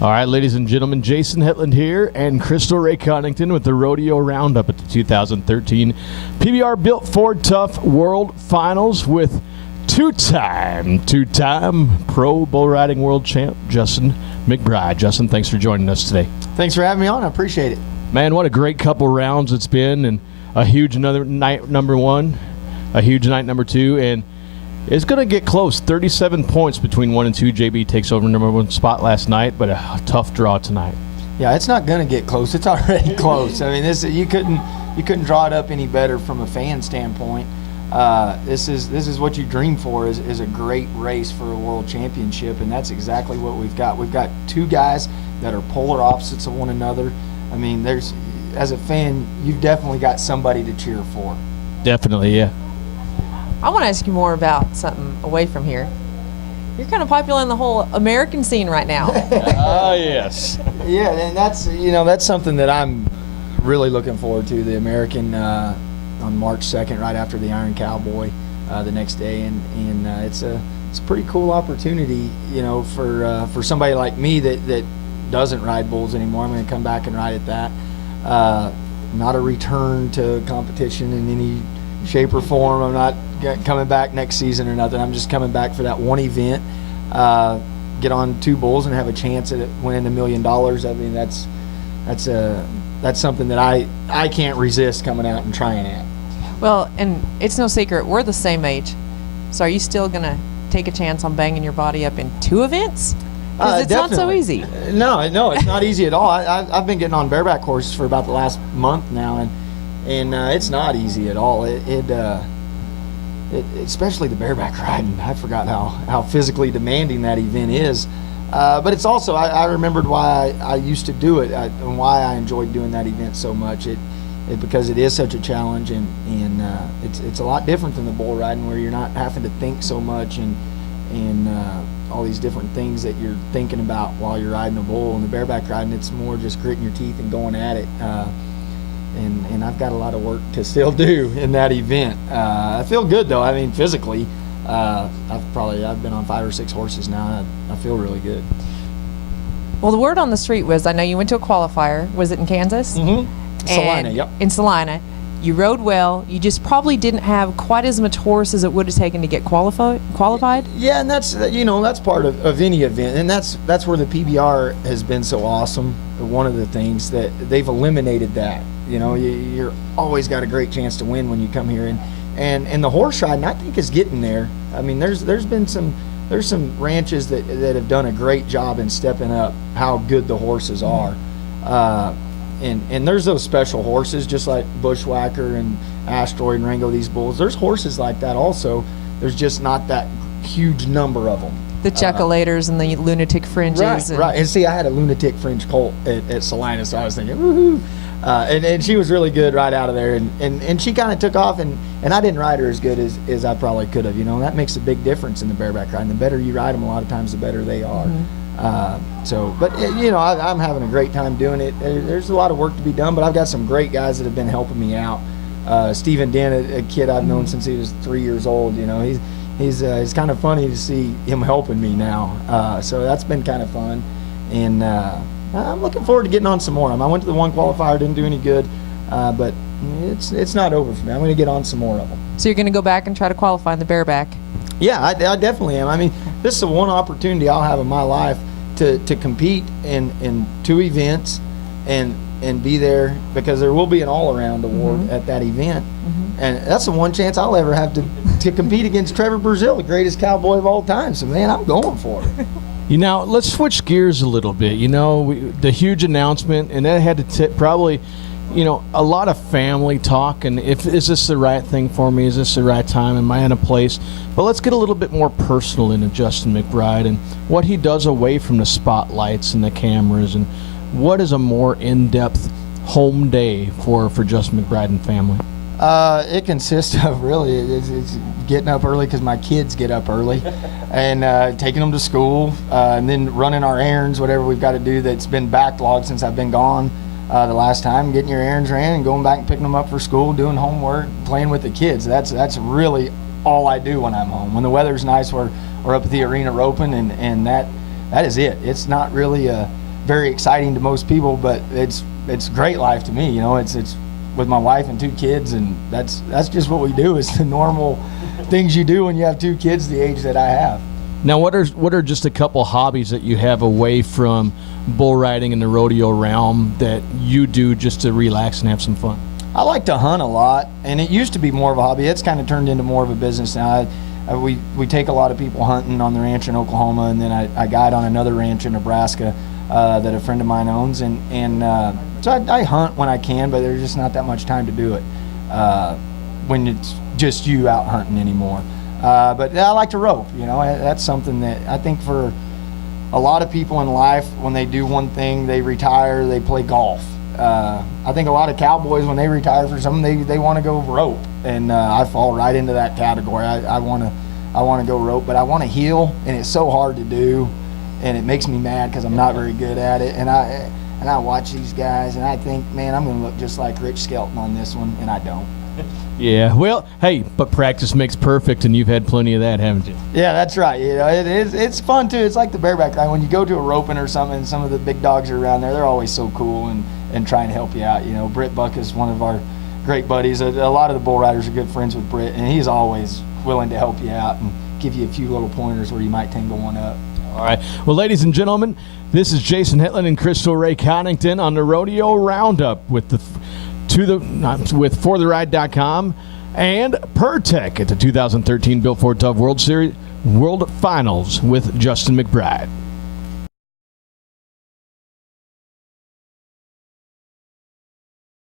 All right, ladies and gentlemen, Jason Hetland here and Crystal Ray Coddington with the Rodeo Round Up at the 2013 PBR Built Ford Tough World Finals with two-time pro bull riding world champ Justin McBride. Justin, thanks for joining us today. Thanks for having me on. I appreciate it. Man, what a great couple rounds it's been, and a huge another night number one, a huge night number two, and it's going to get close. 37 points between 1 and 2. JB takes over number one spot last night, but a tough draw tonight. Yeah, it's not going to get close. It's already close. I mean, you couldn't draw it up any better from a fan standpoint. This is what you dream for is a great race for a world championship, and that's exactly what we've got. We've got two guys that are polar opposites of one another. I mean, as a fan, you've definitely got somebody to cheer for. Definitely, yeah. I want to ask you more about something away from here. You're kind of popular in the whole American scene right now. Yes. Yeah, and that's something that I'm really looking forward to. The American on March 2nd, right after the Iron Cowboy, the next day, and it's a pretty cool opportunity, for somebody like me that doesn't ride bulls anymore. I'm going to come back and ride at that. Not a return to competition in any shape or form. I'm not coming back next season or nothing. I'm just coming back for that one event, get on two bulls and have a chance at winning $1 million. I mean, that's something that I can't resist coming out and trying it. Well, and it's no secret, we're the same age. So are you still going to take a chance on banging your body up in two events? Because it's definitely. not so easy. No, it's not easy at all. I've been getting on bareback horses for about the last month now, and it's not easy at all. Especially the bareback riding. I forgot how physically demanding that event is. But it's also, I remembered why I used to do it and why I enjoyed doing that event so much. Because it is such a challenge, and it's a lot different than the bull riding, where you're not having to think so much and all these different things that you're thinking about while you're riding a bull. And the bareback riding, it's more just gritting your teeth and going at it. And I've got a lot of work to still do in that event. I feel good though. I mean, physically, I've been on 5 or 6 horses now. And I feel really good. Well, the word on the street was, I know you went to a qualifier. Was it in Kansas? Mm-hmm. Salina, yep. In Salina. You rode well. You just probably didn't have quite as much horse as it would have taken to get qualified. Yeah, and that's part of any event, and that's where the PBR has been so awesome. One of the things that they've eliminated that. You're always got a great chance to win when you come here, and the horse riding, I think, is getting there. I mean, there's some ranches that have done a great job in stepping up how good the horses are. And there's those special horses, just like Bushwhacker and Asteroid and Rango, these bulls. There's horses like that also. There's just not that huge number of them. The Chuckolators and the Lunatic Fringes. Right. And see, I had a Lunatic Fringe colt at Salina, so I was thinking, woohoo. And she was really good right out of there. And she kind of took off, and I didn't ride her as good as I probably could have. That makes a big difference in the bareback riding. The better you ride them, a lot of times, the better they are. Mm-hmm. I'm having a great time doing it. There's a lot of work to be done, but I've got some great guys that have been helping me out. Stephen Dent, a kid I've known since he was 3 years old. He's kind of funny to see him helping me now. So that's been kind of fun, and I'm looking forward to getting on some more. I went to the one qualifier, didn't do any good, but it's not over for me. I'm going to get on some more of them. So you're going to go back and try to qualify in the bareback? Yeah, I definitely am. I mean, this is the one opportunity I'll have in my life to compete in 2 events and be there, because there will be an all-around award at that event. Mm-hmm. And that's the one chance I'll ever have to compete against Trevor Brazil, the greatest cowboy of all time. So, man, I'm going for it. Let's switch gears a little bit. The huge announcement, and that had to probably, a lot of family talk, and is this the right thing for me? Is this the right time? Am I in a place? But let's get a little bit more personal into Justin McBride and what he does away from the spotlights and the cameras, and what is a more in-depth home day for Justin McBride and family? It consists of it's getting up early, because my kids get up early, and taking them to school, and then running our errands, whatever we've got to do that's been backlogged since I've been gone the last time, getting your errands ran and going back and picking them up for school, doing homework, playing with the kids. That's really all I do when I'm home. When the weather's nice, we're up at the arena roping, and that is it. It's not really very exciting to most people, but it's great life to me. You know, it's with my wife and 2 kids, and that's just what we do. It's the normal things you do when you have 2 kids the age that I have. Now, what are just a couple hobbies that you have away from bull riding in the rodeo realm that you do just to relax and have some fun? I like to hunt a lot, and it used to be more of a hobby. It's kind of turned into more of a business now. We take a lot of people hunting on the ranch in Oklahoma, and then I guide on another ranch in Nebraska that a friend of mine owns, and so I hunt when I can, but there's just not that much time to do it when it's just you out hunting anymore. But I like to rope. You know, that's something that I think for a lot of people in life, when they do one thing, they retire, they play golf. I think a lot of cowboys, when they retire for something, they want to go rope, and I fall right into that category. I want to go rope, but I want to heel, and it's so hard to do, and it makes me mad because I'm not very good at it. And I watch these guys, and I think, man, I'm going to look just like Rich Skelton on this one, and I don't. Yeah, well, hey, but practice makes perfect, and you've had plenty of that, haven't you? Yeah, that's right. You know, it's fun too. It's like the bareback ride. When you go to a roping or something, and some of the big dogs are around there, they're always so cool and trying to help you out. You know, Britt Buck is one of our great buddies. A lot of the bull riders are good friends with Britt, and he's always willing to help you out and give you a few little pointers where you might tangle one up. All right. Well, ladies and gentlemen, this is Jason Hetland and Crystal Ray Coddington on the Rodeo Roundup with ForTheRide.com and Pertec at the 2013 Built Ford Tough World Finals with Justin McBride.